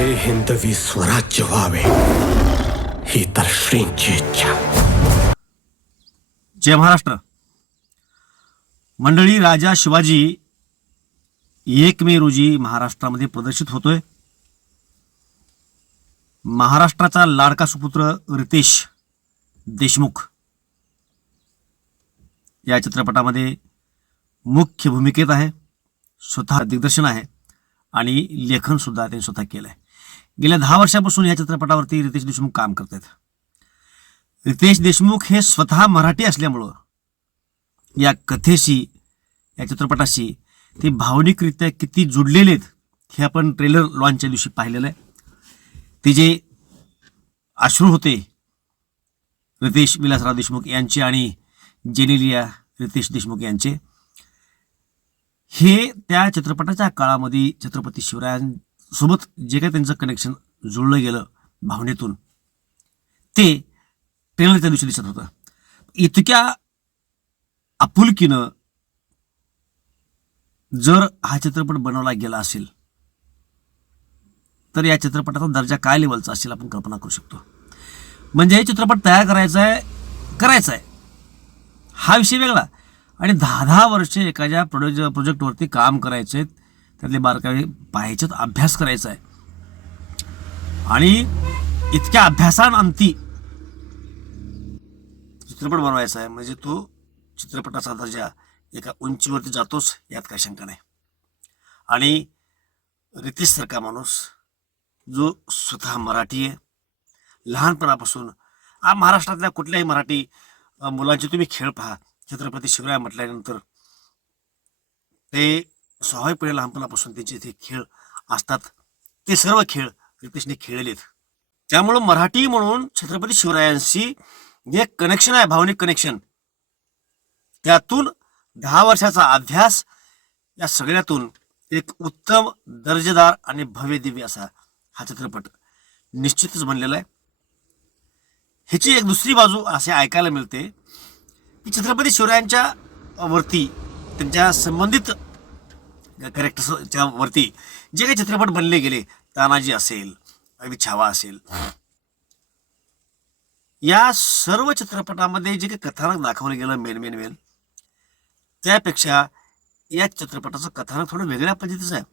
हे हिंदवी स्वराज्य व्हावे ही तर श्रींची इच्छा. जय महाराष्ट्र मंडळी. राजा शिवाजी 1 मे रोजी महाराष्ट्रामध्ये प्रदर्शित होतोय. महाराष्ट्राचा लाडका सुपुत्र रितेश देशमुख या चित्रपटामध्ये मुख्य भूमिकेत आहे. स्वतः दिग्दर्शन आहे आणि लेखन सुद्धा त्यांनी स्वतः केलंय. गेल्या 10 वर्षापासून या चित्रपटावरती रितेश देशमुख काम करतात. रितेश देशमुख हे स्वतः मराठी असल्यामुळं या कथेशी, या चित्रपटाशी ते भावनिकरित्या किती जुडलेले आहेत हे आपण ट्रेलर लॉन्चच्या दिवशी पाहिलेलं आहे. ते जे अश्रू होते रितेश विलासराव देशमुख यांचे आणि जेनेलिया रितेश देशमुख यांचे, हे त्या चित्रपटाच्या काळामध्ये छत्रपती शिवरायांसोबत जे काही त्यांचं कनेक्शन जुळलं गेलं भावनेतून, ते ट्रेलरच्या दिवशी दिसत होतं. इतक्या आपुलकीनं जर हा चित्रपट बनवला गेला असेल तर या चित्रपटाचा दर्जा काय लेवलचा असेल आपण कल्पना करू शकतो. म्हणजे हे चित्रपट तयार करायचा आहे हा विषय वेगळा, आणि 10 वर्षे एखाद्या प्रोजेक्टवरती काम करायचे, त्यातले बारकावे पाहायचे, अभ्यास करायचा आहे, आणि इतक्या अभ्यासांअंती चित्रपट बनवायचा आहे म्हणजे तो चित्रपटाचा दर्जा एका उंचीवरती जातोच, यात काही शंका नाही. आणि रितेश सारखा माणूस जो स्वतः मराठी आहे, लहानपणापासून महाराष्ट्रातल्या कुठल्याही मराठी मुलांचे तुम्ही खेळ पहा, छत्रपती शिवराय म्हटल्यानंतर ते स्वाभाविकपणे लहानपणापासून त्यांचे ते खेळ असतात. ते सर्व खेळ रितेशने खेळलेत. त्यामुळं मराठी म्हणून छत्रपती शिवरायांशी जे कनेक्शन आहे, भावनिक कनेक्शन, त्यातून 10 वर्षाचा अभ्यास, या सगळ्यातून एक उत्तम दर्जेदार आणि भव्य दिव्य असा हा चित्रपट निश्चितच बनलेला आहे. ह्याची एक दुसरी बाजू असे ऐकायला मिळते की छत्रपती शिवरायांच्या वरती, त्यांच्या संबंधित कॅरेक्टर्सच्या वरती जे काही चित्रपट बनले गेले, तानाजी असेल, अगदी छावा असेल, या सर्व चित्रपटामध्ये जे काही कथानक दाखवलं गेलं मेन त्यापेक्षा या चित्रपटाचं कथानक थोडं वेगळ्या पद्धतीचं आहे.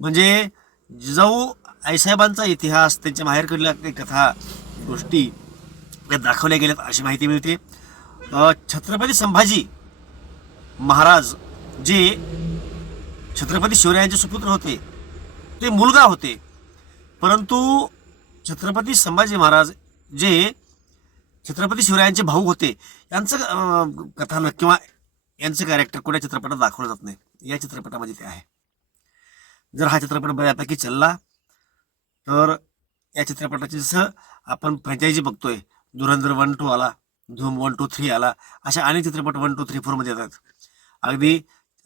म्हणजे जिजाऊ आईसाहेबांचा इतिहास, त्यांच्या माहेरकडल्या काही कथा गोष्टी दाखवल्या गेल्यात अशी माहिती मिळते. छत्रपती संभाजी महाराज जे छत्रपती शिवरायांचे सुपुत्र होते, ते मुलगा होते, परंतु छत्रपती संभाजी महाराज जे छत्रपती शिवरायांचे भाऊ होते, यांचं कथानक किंवा यांचं कॅरेक्टर कोणत्या चित्रपटात दाखवलं जात नाही. या चित्रपटामध्ये ते आहे. जर हा चित्रपट बऱ्यापैकी चालला तर या चित्रपटाची जसं आपण फ्रँचायझी बघतोय, धुरंधर 1, 2 आला, धूम 1, 2, 3 आला, अशा अनेक चित्रपट 1, 2, 3, 4 मध्ये येतात. अगदी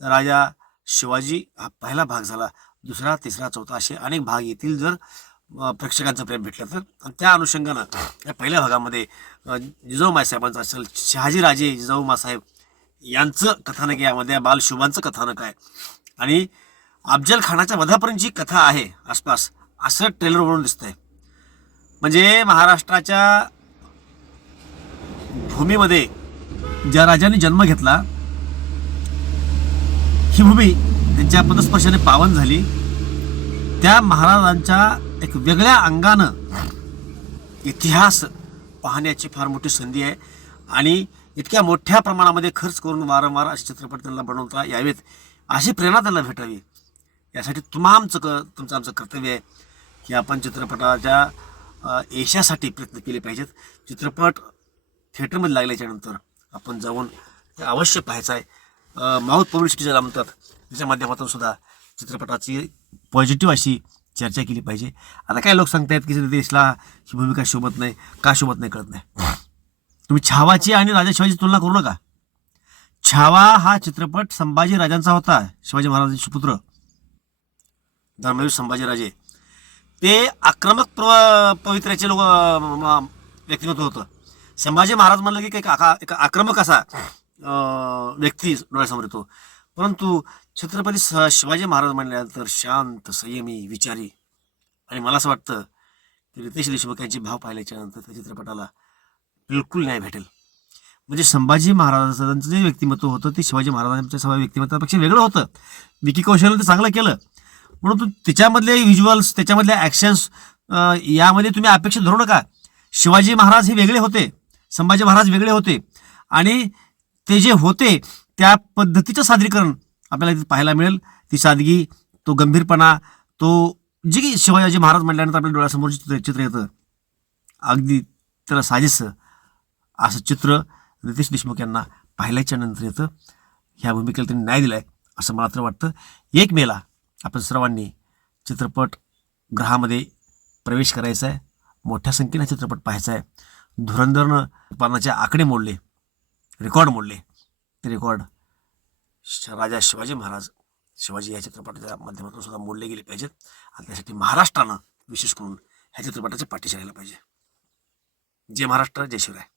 राजा शिवाजी हा पहिला भाग झाला, 2रा, 3रा, 4था असे अनेक भाग येतील जर प्रेक्षकांचं प्रेम भेटलं तर. आणि त्या अनुषंगानं या पहिल्या भागामध्ये जिजाऊ मासाहेबांचं असेल, शहाजीराजे जिजाऊ मासाहेब यांचं कथानक यामध्ये, बालशुभांचं कथानक आहे, आणि अफजल खानाच्या वधापर्यंतची कथा आहे आसपास, असं ट्रेलरवरून दिसतंय. म्हणजे महाराष्ट्राच्या भूमीमध्ये ज्या राजाने जन्म घेतला, ही भूमी त्यांच्या पदस्पर्शाने पावन झाली, त्या महाराजांच्या एक वेगळ्या अंगानं इतिहास पाहण्याची फार मोठी संधी आहे. आणि इतक्या मोठ्या प्रमाणामध्ये खर्च करून वारंवार असे चित्रपट त्यांना बनवता यावेत, अशी प्रेरणा त्यांना भेटावी, यासाठी तुमचं आमचं कर्तव्य आहे की आपण चित्रपटाच्या यशासाठी प्रयत्न केले पाहिजेत. चित्रपट थिएटरमध्ये लागल्याच्या नंतर आपण जाऊन ते अवश्य पाहायचं आहे. माउथ पब्लिसिटी ज्याला म्हणतात, त्याच्या माध्यमातून सुद्धा चित्रपटाची पॉझिटिव्ह अशी चर्चा केली पाहिजे. आता काय लोक सांगतायत की देशला ही भूमिका शोभत नाही, का शोभत नाही कळत नाही. तुम्ही छावाची आणि राजा शिवाजीची तुलना करू नका. छावा हा चित्रपट संभाजी राजांचा होता, शिवाजी महाराजांचे सुपुत्र धर्मवीर संभाजीराजे. ते आक्रमक पवित्र्याचे लोक व्यक्तिमत्व होतं. संभाजी महाराज म्हणलं की एक आक्रमक असा व्यक्ती डोळ्यासमोर येतो, परंतु छत्रपती शिवाजी महाराज म्हणल्यानंतर शांत, संयमी, विचारी आणि मला असं वाटतं की रितेश देशमुख यांची भाव पाहिल्याच्या नंतर त्या चित्रपटाला बिलकुल न्याय भेटेल. म्हणजे संभाजी महाराजांचं जे व्यक्तिमत्व होतं ते शिवाजी महाराजांच्या सगळ्या व्यक्तिमत्वापेक्षा वेगळं होतं. विकी कौशलने ते चांगलं केलं, म्हणून त्याच्यामधले व्हिज्युअल्स, त्याच्यामधले ॲक्शन्स यामध्ये तुम्ही अपेक्षा धरू नका. शिवाजी महाराज हे वेगळे होते, संभाजी महाराज वेगळे होते, आणि ते जे होते त्या पद्धतीचं सादरीकरण आपल्याला इथे पाहायला मिळेल. ती सादगी, तो गंभीरपणा, तो जे की शिवाजी महाराज म्हटल्यानंतर आपल्या डोळ्यासमोर चित्र येतं, अगदी त्याला साजेसं असं चित्र रितेश देशमुख यांना पाहिल्याच्या नंतर येतं. ह्या भूमिकेला त्यांनी न्याय दिला आहे असं मला तर वाटतं. 1 मेला आपण सर्वांनी चित्रपटगृहामध्ये प्रवेश करायचा आहे, मोठ्या संख्येने चित्रपट पाहायचा आहे. धुरंधरनं उत्पादनाचे आकडे मोडले, रेकॉर्ड मोडले. ते रेकॉर्ड राजा शिवाजी महाराज, शिवाजी या चित्रपटाच्या माध्यमातून सुद्धा मोडले गेले पाहिजेत, आणि त्यासाठी महाराष्ट्रानं विशेष करून ह्या चित्रपटाच्या पाठीशी राहायला पाहिजे. जय महाराष्ट्र, जय शिवराय.